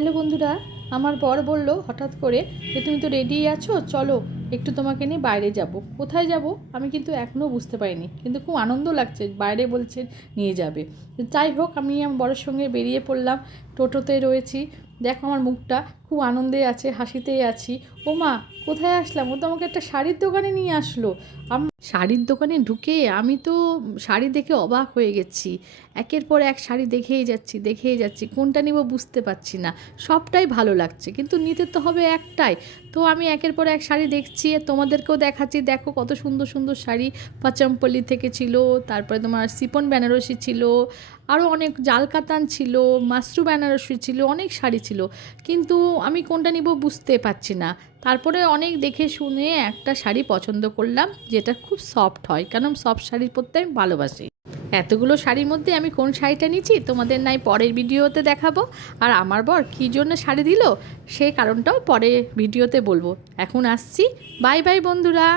Hello বন্ধুরা, আমার বর বলল হঠাৎ করে যে তুমি তো রেডি আছো, চলো একটু তোমাকে নিয়ে বাইরে যাব। কোথায় যাব আমি কিন্তু এখনও বুঝতে পারিনি, কিন্তু খুব আনন্দ লাগছে, বাইরে বলছে নিয়ে যাবে। যাই হোক, আমি আমার বরের সঙ্গে বেরিয়ে পড়লাম, টোটোতে রয়েছি। দেখো আমার মুখটা খুব আনন্দে আছে, হাসিতেই আছি। ও মা, কোথায় আসলাম? ও তো আমাকে একটা শাড়ির দোকানে নিয়ে আসলো। শাড়ির দোকানে ঢুকে আমি তো শাড়ি দেখে অবাক হয়ে গেছি। একের পর এক শাড়ি দেখেই যাচ্ছি, কোনটা নিব বুঝতে পারছি না। সবটাই ভালো লাগছে, কিন্তু নিতে তো হবে একটাই। তো আমি একের পর এক শাড়ি দেখছি আর তোমাদেরকেও দেখাচ্ছি। দেখো কত সুন্দর সুন্দর শাড়ি পাচামপল্লি থেকে ছিল, তারপরে তোমার সিপন বেনারসি ছিল, আরও অনেক জাল কাতান ছিল, মাসরু বেনারসি ছিল, অনেক শাড়ি ছিল, কিন্তু আমি কোনটা নিব বুঝতে পারছি না। তারপরে অনেক দেখে শুনে একটা শাড়ি পছন্দ করলাম, যেটা খুব সফট হয়, কারণ সফট শাড়ি পরতে আমি ভালোবাসি। এতগুলো শাড়ির মধ্যে আমি কোন শাড়িটা নিচ্ছি তোমাদের নাই পরের ভিডিওতে দেখাবো। আর আমার বর কী জন্য শাড়ি দিল সেই কারণটাও পরে ভিডিওতে বলবো। এখন আসছি, বাই বাই বন্ধুরা।